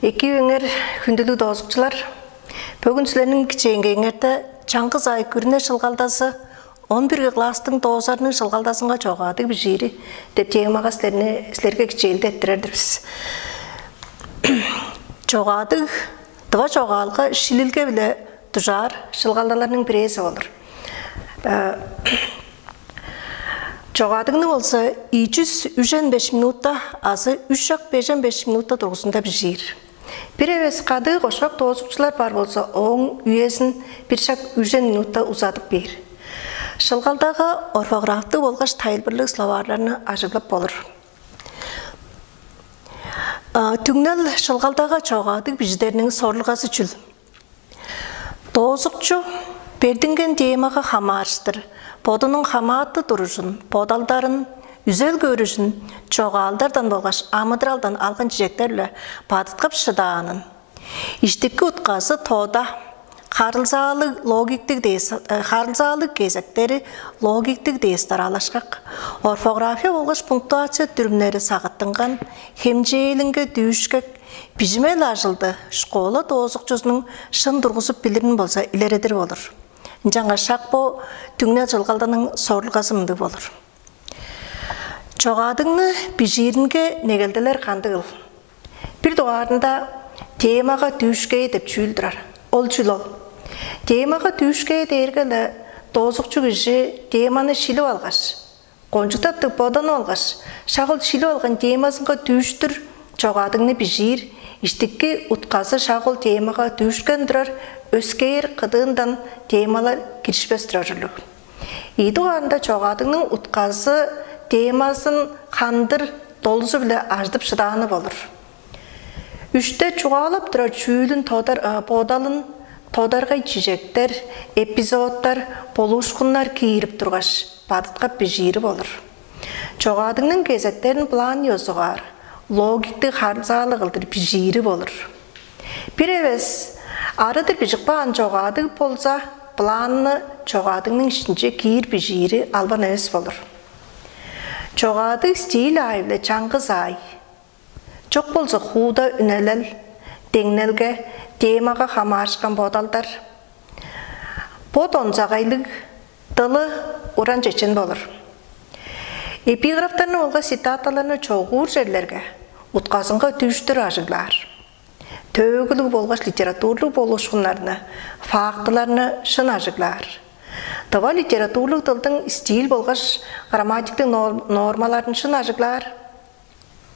Эки өңер күндүлүү доозукчулар. Бүгүн силердин кичээнгеңерде чаңгыз ай күрүнө шылгалдасы 11 класстын доозарынын шылгалдасынга чогады бижири деп темага силерге кичээлди эттерердирбиз. Чогады дыва чогаалга шилилге биле тужар шылгалдаларынын биреси болор. Чогадыгны болса 335 минутта, азы 3-5 минутта тургусунда бижир. Bir eves kadı koşak doozukçular бар болса, оң үйесін 1-3 минутта узатып бер. Шылгалдағы орфографты болғаш тайылбірлік словарларыны ажыглап болыр. Түңнел шылгалдағы чоғадық биждерінің сорлығасы чүл. Доозукчу бердінген темаға хамарыштыр. Подының хаматы тұрышын, подалдарын, үзел көрішін чоғалдардан болғаш амыдыралдан алған жектерлі падытқып шыдаанын. Иштіккі ұтқасы тода қарылзалы кезектері логиктік дейістер алашқақ. Орфография болғаш пунктуация түрімнері сағыттынған хемжейлінгі дүйішкек бижмел ажылды школа доозукчусунун шын дұрғызып білірін болса илередір болыр. Жаңа шақ бо түңне жылғалданын сорлығасымды болыр. Чоғадыңны бижиринге негелделер қандығыл. Bir doğarında temaga tüşkeye деп çüldürar. Ol çülol. Temaga tüşkeye dergele doozukçu kişi temаны şilip alğaş. Konçuktattık bodan alğaş. Şağıl şilip alğan temasınga tüştür çoğadыңны bijir. İştikki utqası şağıl temaga tüşkendirar. Öskeyer qıdığından temalar girişbestiriyorluk. İyi doğarında çoğadыңның utqası temasın kandır dolusu bile аждып шыдааны болыр. Үште чуғалап тұрар чүйлін подалын тодарғай чижектер, эпизодтар, болушқынлар кейіріп тұрғаш, бадытқа бежирі болыр. Чоғадыңның кезектерін план йозуғар, логикті харзалы қылдыр бежирі болыр. Bir евес, арыдыр бежікпаған чоғадың болса, планны чоғадыңның ішінше кейір бежирі албан өз болыр. Чоғады стиль айвле чаңғыз ай. Чоқ болса худа үнелел, деңнелге, темаға хамашқан бодалдар. Под онзағайлық, дылы уран жечен болыр. Эпиграфтарны олға ситаталарны чоғуыр жерлерге, ұтқасынға түштір ажыглар. Төгілік болғаш литературлық болушқынларны, фактыларны шын ажыглар. Дава литературлық дылдың стиль болғаш грамматиктік нормаларын шын ажыглар.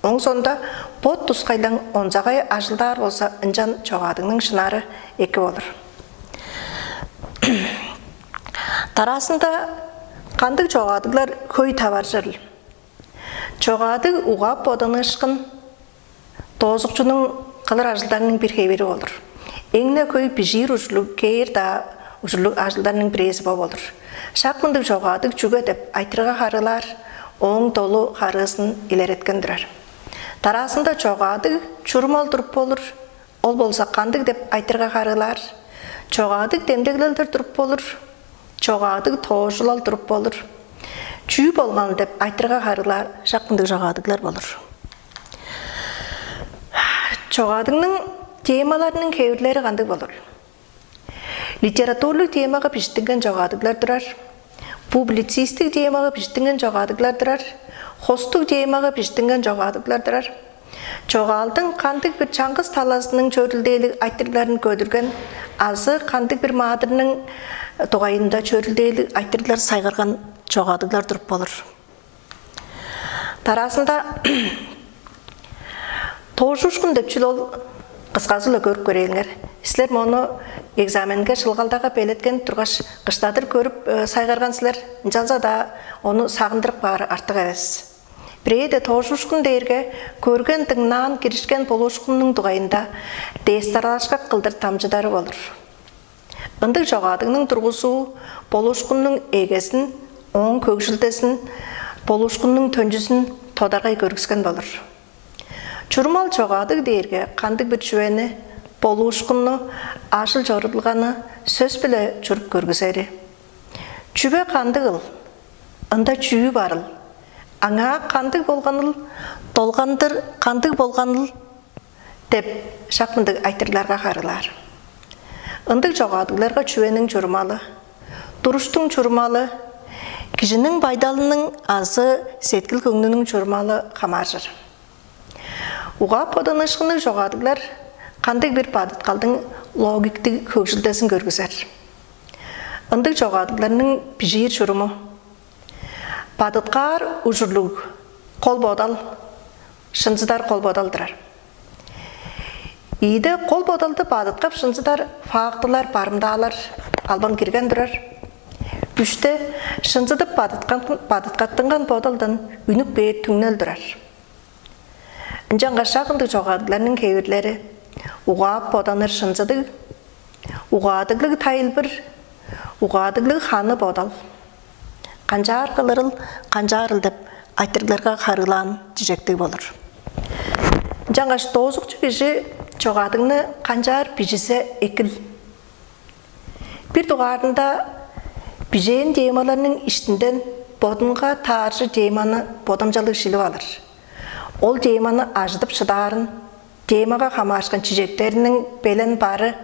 Оң сонда под тұсқайлың онзағай ажылдар болса үнжан чоғадыңның шынары екі болыр. Тарасында қандық чоғадығылар көй тавар жырыл. Чоғадық уғап боданы ұшқын доозукчунун қылыр ажылдарының бір хебері болыр. Еңне көй бижир ұжылық кейір да ұжылық ажылдарының біресі болыр. Шақмындық жоғадық жүгі деп айтырға қарылар, оң толы қарысын илереткендірер. Тарасында жоғадық чурмал тұрып болыр, ол болса қандық деп айтырға қарылар, жоғадық демдегілдер тұрып болыр, жоғадық тоғылал тұрып болыр, чүй болған деп айтырға қарылар, шақмындық жоғадықлар болыр. Жоғадыңның темаларының кейірлері қандық болыр. Литературлық темаға піштінген жоғадықлар тұрар, публицистік темаға піштінген жоғадықлар тұрар, хостық темаға піштінген жоғадықлар тұрар. Жоғалдың қандық бір чаңғыз таласының чөрілдейлік айтырларын көдірген, азы қандық бір мадырының тоғайында чөрілдейлік айтырлар сайғырған жоғадықлар тұрып болыр. Тарасында тоғышқын деп чүл ол қысқазылы көріп көреліңер. Сілер мұны экзаменге шылғалдаға белеткен тұрғаш қыштадыр көріп сайғарған сілер, жалса да оны сағындырып бары артық әвес. Бірейді тоғышқын дейірге көрген дыңнан керішкен болушқынның дұғайында дейстаралашқа қылдыр тамжыдары болыр. Үндік жоғадыңның тұрғысу болушқынның егесін, оң көгшілдесін, болушқынның төнжісін тодарғай көргіскен болыр. Чурмал жоғадық дейірге қандық бір жуені, болушқынны, ашыл жорылғаны сөз біле жүріп көргізері. Чүбе қандығыл, ында чүйі барыл. Аңа қандық болғаныл, долғандыр қандық болғаныл деп шақмындық айтырларға қарылар. Ындық жоғадыларға чүвенің жүрмалы, дұрыштың жүрмалы, кішінің байдалының азы сеткіл көңнінің жүрмалы қамаржыр. Уға поданышқының жоғадылар қандық бір падытқалдың логиктік көкшілдесін көргізер. Ындық жоғадыларының пижир жүрімі. Падытқар ұжырлық, қол бодал, шынзыдар қол бодалдырар. Иді қол бодалды падытқап шынзыдар фақтылар, барымдалар, албан кірген дұрар. Үшті шынзыды падытқаттыңған бодалдан үнік бейт түңнел дұрар. Жаңға шағынды жоғадыларының кейверлері уғап боданыр шынзыды, уғадығлығы тайыл бір, уғадығлығы ханы бодал. Қанжар қылырыл, қанжарыл деп айтырғыларға қарылан жежектік болыр. Жаңғаш тозық жүгежі жоғадыңны қанжар бежесі екіл. Бір тұғарында бежен деймаларының іштінден бодынға таржы дейманы бодамжалық шіліп алыр. Ол дейманы аждып шыдарын, деймаға қамашқан жежектерінің белен бары,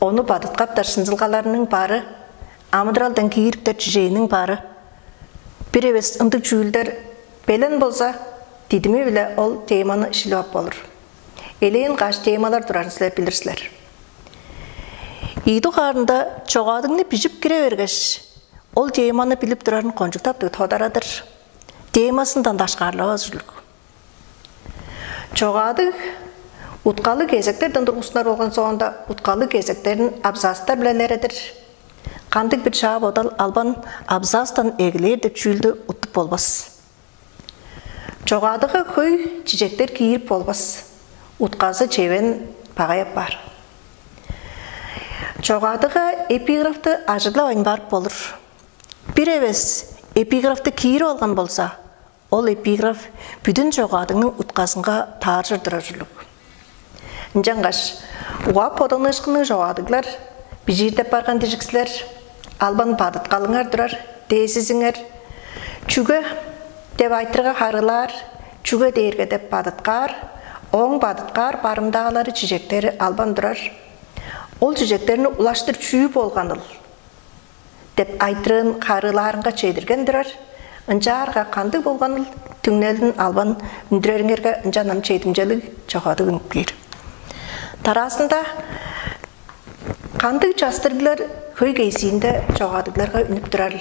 оны бадытқап даршынзылғаларының бары, амыдралдан кейіріптер жежейінің бары. Бір евес ындық жүйілдер белен болса, дедіме біле ол дейманы шіліп болыр. Елейін қаш деймалар тұрарынсылар білірсілер. Иді қарында жоғадыңны бішіп кіре өргеш, ол дейманы біліп тұрарын қонжықтапты тодарадыр. Деймасындан дашқарлау азырлық. Жоғадың ұтқалы кезектерден тұрғысынар болған соғында ұтқалы кезектерін абзастар білелередір. Қандық бір шаға бодал албан абзастан егілер деп жүлді ұттып болбас. Жоғадыға көй чечектер кейіп болбас. Ұтқазы чевен бағайып бар. Жоғадыға эпиграфты ажырлауын барып болыр. Бір евес эпиграфты кейір олған болса, ол эпиграф бүдін жоғадыңның ұтқазынға таржырдыра жүрлік. Жаңғаш, уға подонышқының жоғадығылар бежирдеп барған дежіксілер, албан падыт қалыңар дұрар, дейсізіңер, чүгі деп айтырға қарылар, чүгі дейірге деп падытқар, оң падытқар барымдағалары чүжектері албан дұрар. Ол чүжектеріні ұлаштыр чүйі болғаныл деп айтырын қарыларынға чейдірген дұрар, ұнжарға қанды болғаныл түңнелдің албан үндіреріңерге ұнжанам чейдімжелік жоғады үңіпкер. Тарасында қандық жастырдылар көй кейсейінде жоғадығыларға үніп тұрар.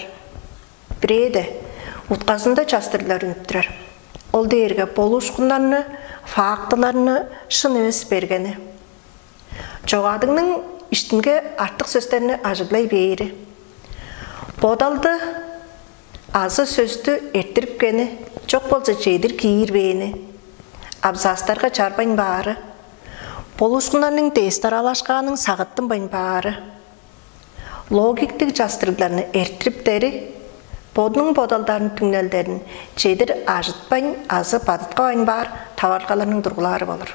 Бірейді, ұтқасында жастырдылар үніп тұрар. Ол дейірге болу ұшқынларыны, фақтыларыны шын өз бергені. Жоғадығының іштінге артық сөздеріні ажыглай бейірі. Бодалды азы сөзді ерттіріп кені, жоқ болса жейдір кейір бейіні. Абзастарға жарбайн бары. Болушқынларының дейстар алашқаның сағыттың байн бары. Логиктік жастырғыларыны ерттіріп дәрі, бодының бодалдарын түңнелдерін жейдір ажытпайн азы бадытқа байн бар таварқаларының тұрғылары болыр.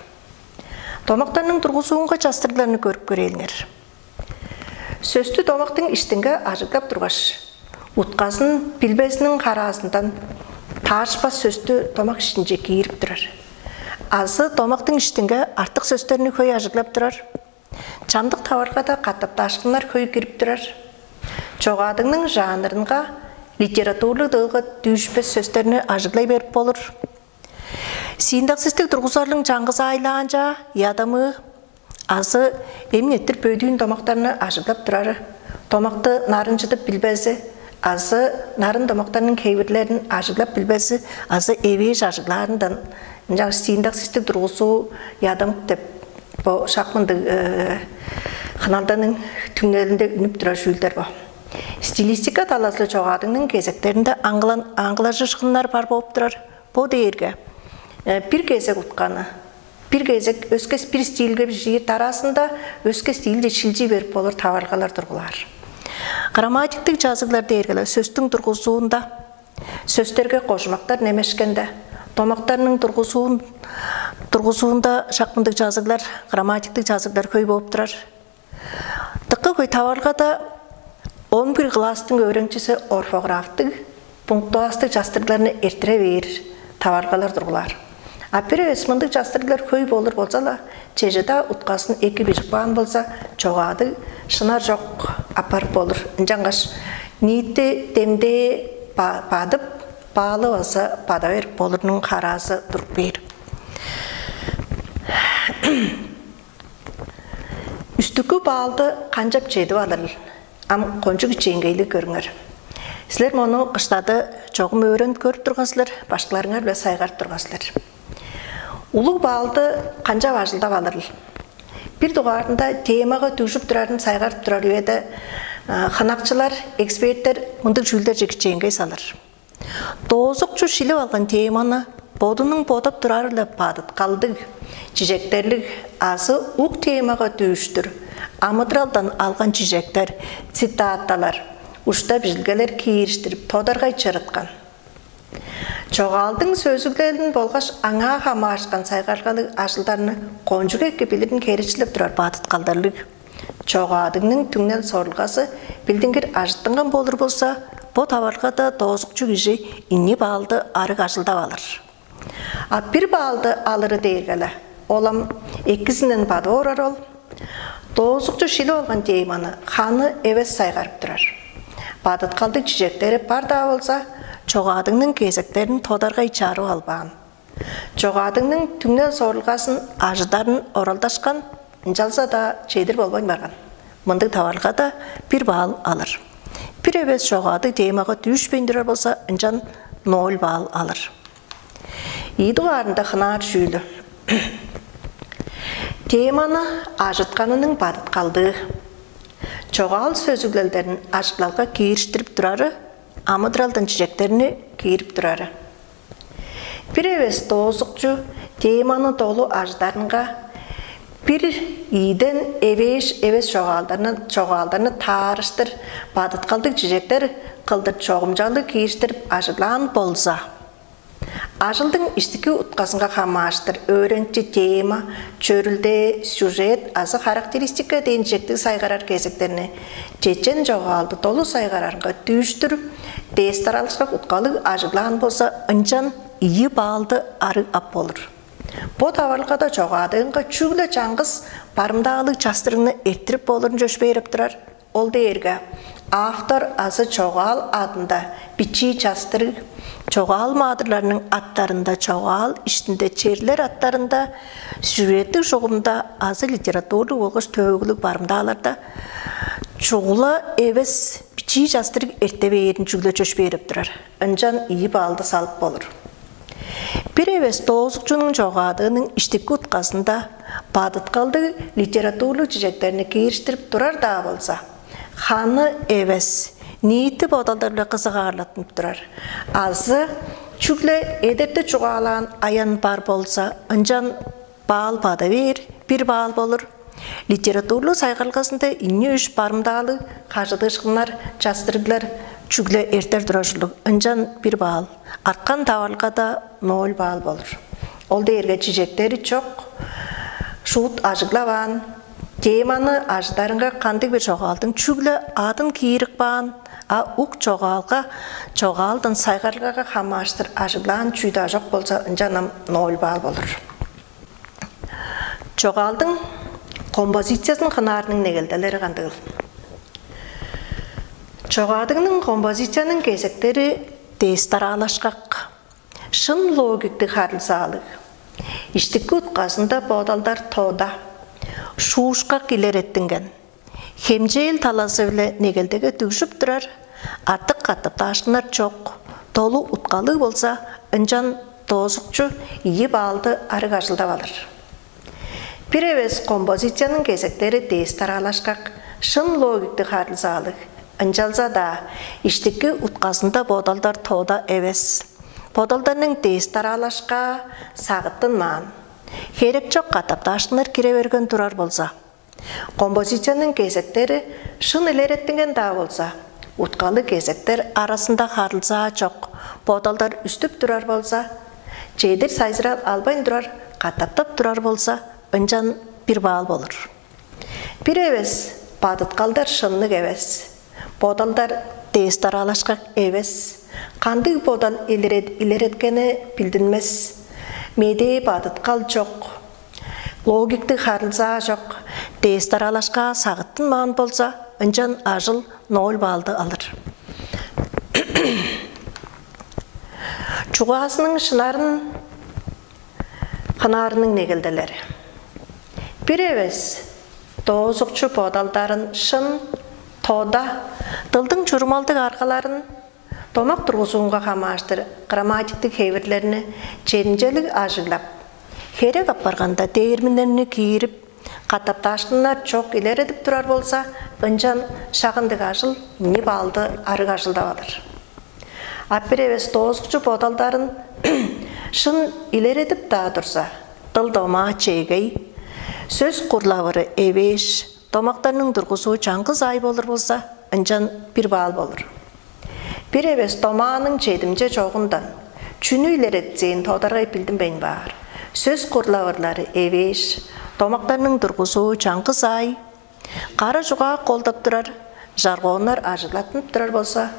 Домақтарының тұрғысуынға жастырғыларыны көріп көреліңер. Сөзді домақтың іштіңгі ажыглап тұрғаш, ұтқасын білбесінің қарасындан таршпас сөзді домақ ішінде кейіріп тұрар. Азы домақтың іштіңгі артық сөздеріні көй ажыглап тұрар. Жандық таварға да қаттапты ашқынлар көй кіріп тұрар. Жоғадыңның жанрынға литературлы дылғы дүйшпес сөздеріні ажыглай беріп болыр. Сиындақсыздық тұрғызарлың жаңғыз айлағанжа, ядамы азы емнеттір бөйдүйін домақтарыны ажыглап тұрары. Домақты нарын жыдып білбәзі, азы нарын домақтарының кейбірлерін ажыглап білбәзі, азы евеш ажыгларындан жаңғы сиындақсыздық тұрғызу ядам деп бұл шақмынды қыналданың түңнелінде үніп тұра жүлдер бұл. Стилистика таласлы жоғадыңның кезектерінде аңғыла жышқынлар бар болып тұрар. Бұл дейірге бір кезек ұтқаны, бір кезек өскес бір стилге жиыр тарасында өскес стилде шілжі беріп болыр таварғалар тұрғылар. Грамматиктік жазығылар дейіргілі сөздің тұрғызуында, сөздерге қожымақтар немешкенде, домақтарының тұрғызуында шақмындық жазығылар, грамматиктік жазығылар көй болып тұрар. Дыққы көй таварға да 11 кластың өріңчісі орфографтық, пунктуастық жастырғыларыны ертіре берір таварғалар тұрғылар. Апире өсміндік жастырдылар көй болыр болсала, чежеда ұтқасын екі бежік баған болса, жоғады шынар жоқ апар болыр. Жаңғаш ниетті демде бадып, балы болса бада бер болырның қарасы тұрып бер. Үстікі балды қанжап жеді алыр, ам қонжық ченгейлі көріңір. Сілер мұны қыштады жоғым өрен көріп тұрғансылар, башқыларыңар бі сайғар тұрғансылар. Улу балды қанжап ажылдап алыр. Bir doğarında temaga tüjüp durarın saygar durar еді, xanaqçılar, ekspertler mındık jülder jekçeğenge salır. Dozuqçu şilip alған temаны bodunun bodap durarlı padıt qaldık. Çiçekterlik azı uq temaga tüjüdür. Amıdraldan alған çiçekler, sitatalar, uçta bilgeler kiyiriştirip todargay çırıtkan. Çoğaldың сөзігілерін болғаш аңа қама ашқан сайғарғалы ашылдарыны қонжық әкке білірін керечіліп тұрар батыт қалдарлық. Çoğadыңның түңнен сорылғасы білдіңгер ажыттыңған болыр болса, бұ таварға да дозықчы күжі инне балды арық ашылдап алыр. Bir балды алыры дейгілі, олам екізінен бады орар ол. Дозықчы шилі олған дейманы қаны әвес сайғарып тұрар. Батыт қалдық чижектері барда болса, Çoğadыңның кезектерін тодарғай чару албаған. Çoğadыңның түңнен сорылғасын ажыдарын оралдашқан, жалса да чейдір болбайн барған. Мұндық таварға да bir бал алыр. Bir әвес çoğады темаға түйішпендірер болса, інжан 0 бал алыр. Иді ғарында қынар жүйлі. Теманы ажытқанының бадыт қалды. Çoğal сөзігілдерін ажықлалға кейіріштіріп тұрары, Амыдралдан çiçeklerini kiyirip durarı. Bir eves dozukçu temаны dolu ajdarınga bir iyiden eves çoğaldarını tarıştır. Badıt kaldık çiçekler kıldır çoğumcalı kiyiştirip ajılan bolsa. Ажылдың іштікі ұтқасынға қамаштыр. Өренші тема, чөрілде сюжет, азы характеристика дейін жектік сайғарар кезектеріне чечен жоғалды толы сайғарарға түйіштір. Тестаралышқақ ұтқалық ажылан болса, ұнжан ие балды ары ап болыр. Бұ таварлыға да жоғадығынға чүглі жаңғыз барымдағылық частырыны еттіріп болырын жөшбейріп тұрар. Ол дейіргі. Автор azı çoğal adında biçi çastırı çoğal mağdurlarının atlarında çoğal işinde çeriler atlarında süretli çoğumda azı literaturu olğuş tövgülük barımdalarda çoğula eves biçi çastırı ertebe yerin cügle çöş berip durar. Öncan iyi balda salıp olur. Bir eves doğuzukçunun çoğadığının işteki utqasında badıt kaldığı literaturu çiçeklerini giriştirip durar da bolsa. Xanı eves, niyeti bodallarla kızıqarlatınıp durar. Azı, çükle edette çoğalan ayan bar bolsa, öncan bal bada bir bal bolur. Literaturlu sayğalgasında inni üç barımdalı qaşıdışqınlar, jastırgılar, çükle erter durajuluk, öncan bir bal. Artkan tavalga da 0 bal bolur. Ol derge çiçekleri çok, şut ajıqlavan, Теманы аждарынға қандық бір çoğaldың чүглі адын кейірік баған, ұқ çoğaldың сайғарғаға қамаштыр ажылан чүйді ажық болса, ұнжанам 0 бал болыр. Çoğaldың композициясының қынарының негелделері қандығыл. Çoğadыңның композицияның кезектері тестар алашқақ, шын логикті қарылсалық. Іштікі ұтқасында бодалдар тода, Şuşqaq ilerettingen. Hemceyil talası bile negeldege tügüşüp durar. Artık qatıp taşkınar çok. Dolu utqalı bolsa, öncan dozuqçu iyi baldı arıq aşılda alır. Bir eves kompozisiyanın gezekleri testar alaşqaq, şın logikti qarılsалық. Önjalza da, işteki utqasında bodaldar toda eves. Bodaldarının testar alaşqa sağıttın mağın. Herek çok qatıp taşkınar kire vergen durar bolsa. Kompozisiyanın gezekleri şın ilerettingen da bolsa. Utqalı gezekler arasında qarılsa çok. Bodalдар üstüp durar bolsa. Çeydir sayzıral albayın durar, qataptap durar bolsa. Öncan bir bal bolur. Bir eves, badıtqaldar şınlık eves. Bodaldar testar alaşqaq eves. Qandık bodal ileretkeni bildinmez. Mede badıtkal жоқ, логиктік харылса жоқ, тестар алашқа сағыттын маған болса, үнжан ажыл 0 балды алыр. Чуғасының шынарын қынарының негілділері. Bir evес, тоғызықчы подалдарын шын, тода, дылдың чұрмалдық арқаларын, томақ тұрғысуынға қамаштыр, грамматиктік хевірлеріні черінжелік ажылап, херек апарғанда терминдеріні кейіріп, қатапташқынлар чоқ илер едіп тұрар болса, үнжан шағындық ажыл не балды арық ажылдап алыр. Bir eves тоғызықчы подалдарын шын илер едіп да тұрса, дылдома чегей, сөз құрлавыры эвеш, томақтарының тұрғысуы чаңғыз ай болыр болса, үнжан бір бал болыр. Bir eves tomağının çedimce çoğundan, çünüyler etseyin todargay bildim ben var. Söz kurlavırları eveş, tomaklarının durgusu çangız ay, qara juğa qoldap durar, jargonlar ajılatınıp durar bolsa,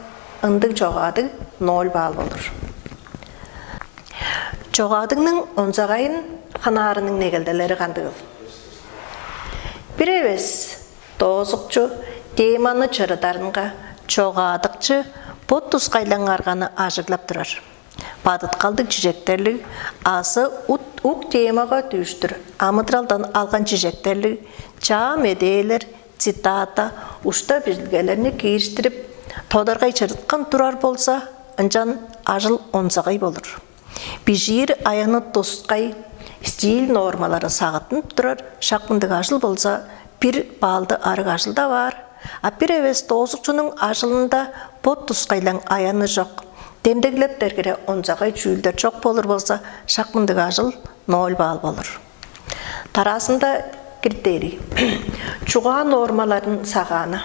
ındık çoğadı 0 bal bolur. Çoğadıgның onzağayın xanarının negeldeleri qandığıl. Bir eves toğuzukçu temanı çırıdarınға çoğadıkçı Бот тұсқайлан арғаны ажырлап тұрар. Бадытқалдық жижектерлік асы ұқ темаға түйіштір. Амытралдан алған жижектерлік ча медейлер, цитата, ұшта білгелеріні кейіштіріп, тодарғай чырытқан тұрар болса, үнжан ажыл онсағай болыр. Бижир аяны тұсқай стиль нормалары сағытын тұрар, шақпындық ажыл болса, бір балды арық ажылда бар. Bir eves тоғызықчының ажылында бот тұсқайлан аяны жоқ. Демдегілептерге онзағай жүйілдер жоқ болыр болса, шақмындық ажыл 0 бал болыр. Тарасында критерий. Чуға нормаларын сағаны.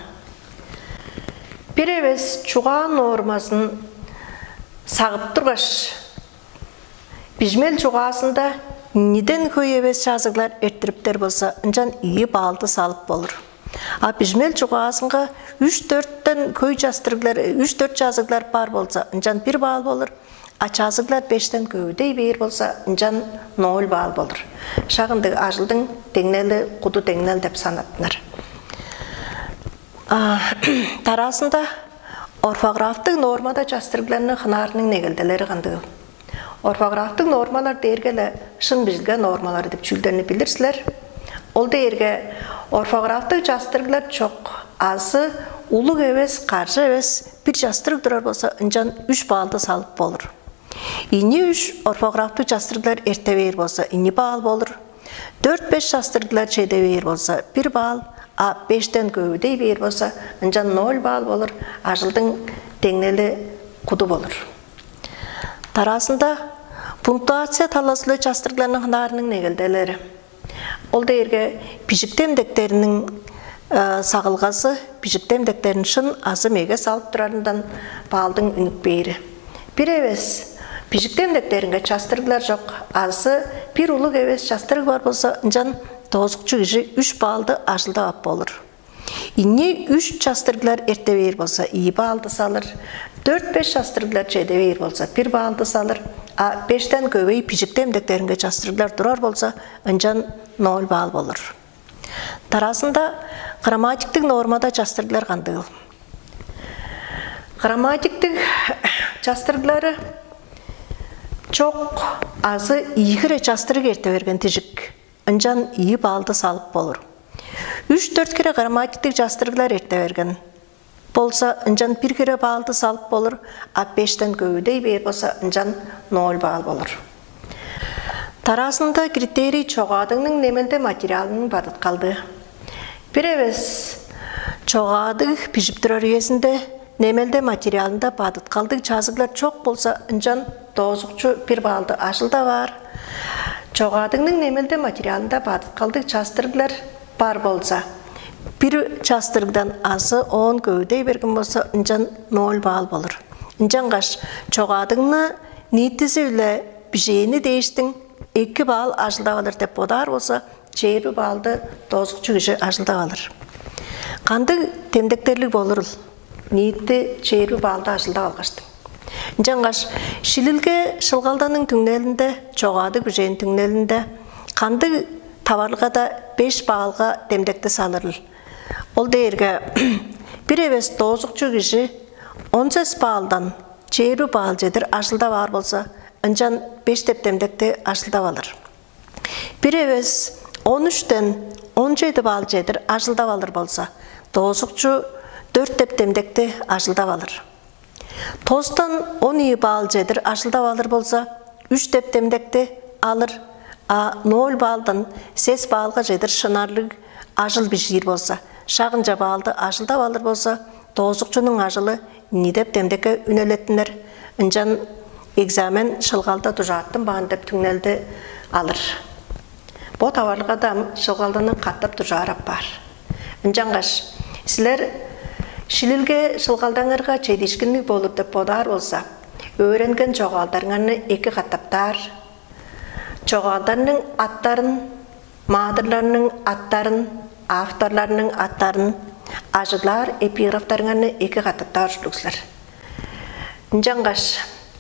Bir eves чуға нормасын сағып тұрғаш. Бижмел чуғасында неден көй евес жазығылар әрттіріптер болса, үнжан ие балды салып болыр. Бижмел чуғасынға 3-4-тен көй жастырғылар, 3-4 жазығылар бар болса, үнжан 1 бал болыр. Жазығылар 5-тен көйдей бейір болса, үнжан 0 бал болыр. Шағындығы ажылдың теңнелі, құды теңнел деп санатыныр. Тарасында орфографтық нормада жастырғыларының қынарының негілділері қандығы. Орфографтық нормалар дергелі шын бізілге нормалары деп чүлдеріні білдірсілер. Ол дерге орфографтық жастырғылар çok, азы улық евес, қаржы евес, bir жастырық тұрар болса, үнжан 3 балды салып болыр. Ини 3 орфографтық жастырғылар ерте бейір болса, ини бал болыр. 4-5 жастырғылар чеде бейір болса, 1 бал, 5-тен көйдей бейір болса, үнжан 0 бал болыр, ажылдың теңнелі құды болыр. Тарасында пунктуация таласылы жастырғыларының қынарының негілделері. Ол дерге пижіктемдектерінің сағылғасы, пижіктемдектерін шын азы меге салып тұрарындан балдың үнік бейірі. Bir eves пижіктемдектерінге жастырғылар жоқ, азы bir ұлық eves жастырғы бар болса, үнжан 9-чы ғыжы 3 балды ажылда ап болыр. Инне 3 жастырғылар ерте бейір болса, 2 балды салыр. 4-5 жастырғылар чеде бейір болса, 1 балды салыр. 5-тен көбей пижіктемдектерінге жастырғылар тұрар болса, үнжан 0 бал болыр. Тарасында грамматиктік нормада жастырғылар қандығы. Грамматиктік жастырғылары çok, azı иғірі жастырғы ерте берген тежік. Үнжан 2 балды салып болыр. 3-4 кері грамматиктік жастырғылар ерте берген. Болса, үнжан 1 кері балды салып болыр, 5-тен көйдей бейір болса, үнжан 0 бал болыр. Тарасында критерий çoğadığının nemelde материалының бадыт қалды. Bir eves çoğadıq pişip durar üyesinde nemelde материалында бадыт қалды жазығылар çok болsa, үнжan 9-чы 1 балды ажылда var. Çoğadığının nemelde материалында бадыт қалды жастырғылар бар болса, bir жастырғыдан азы 10 көйдей берген болса, үнжан 0 бал болыр. Үнжан қаш çoğadığını nitisi үлі бішейіні дейштің 2 бал ажылда алыр деп бодар болса, 20 балды 9-чы ғыжы ажылда алыр. Қанды темдектерлік болыр ұл? Нейті 20 балды ажылда алғаштың. Жаңғаш шилилге шылғалданың түңнелінде, жоғады күжейін түңнелінде, қанды таварлыға да 5 бағалға демдекті салырыл. Ол дейірге бір евес доғызықчы кіші 18 бағалдан 20 бағал жедір ашылда бар болса, үнжан 5 деп демдекті ашылда алыр. Бір евес 13-тен 17 бағал жедір ашылда алыр болса, доғызықчы 4 деп демдекті ашылда алыр. Тостан 12 бағал жедір ашылда алыр болса, 3 деп демдекті алыр. 0 бағалдан 8 бағалға жедір шынарлық ажыл бішір болса, шағынжа бағалды ажылда алыр болса, доғызықчының ажылы не деп демдеке үнелеттінер. Үнжан экзамен шылғалда тұжаттым бағын деп түңнелді алыр. Бұл таварлыға да шылғалданың қаттап тұжарап бар. Үнжанғаш, сілер шилилге шылғалдаңырға чейдешкінлік болыр деп бодар болса, өренген жоғалдарыңаны 2 қаттаптар, жоғалдарының аттарын, мадырларының аттарын, авторларының аттарын, ажылар, эпиграфтарыңаны 2 қаттаптар жүліксілер. Үнжанғаш,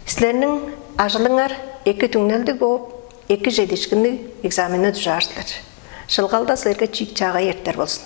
сілерінің ажылыңар 2 түңнелді болып, 2 жейдешкінлік экзамені дүжарсылар. Шылғалда сілерге чик чаға ертер болсын.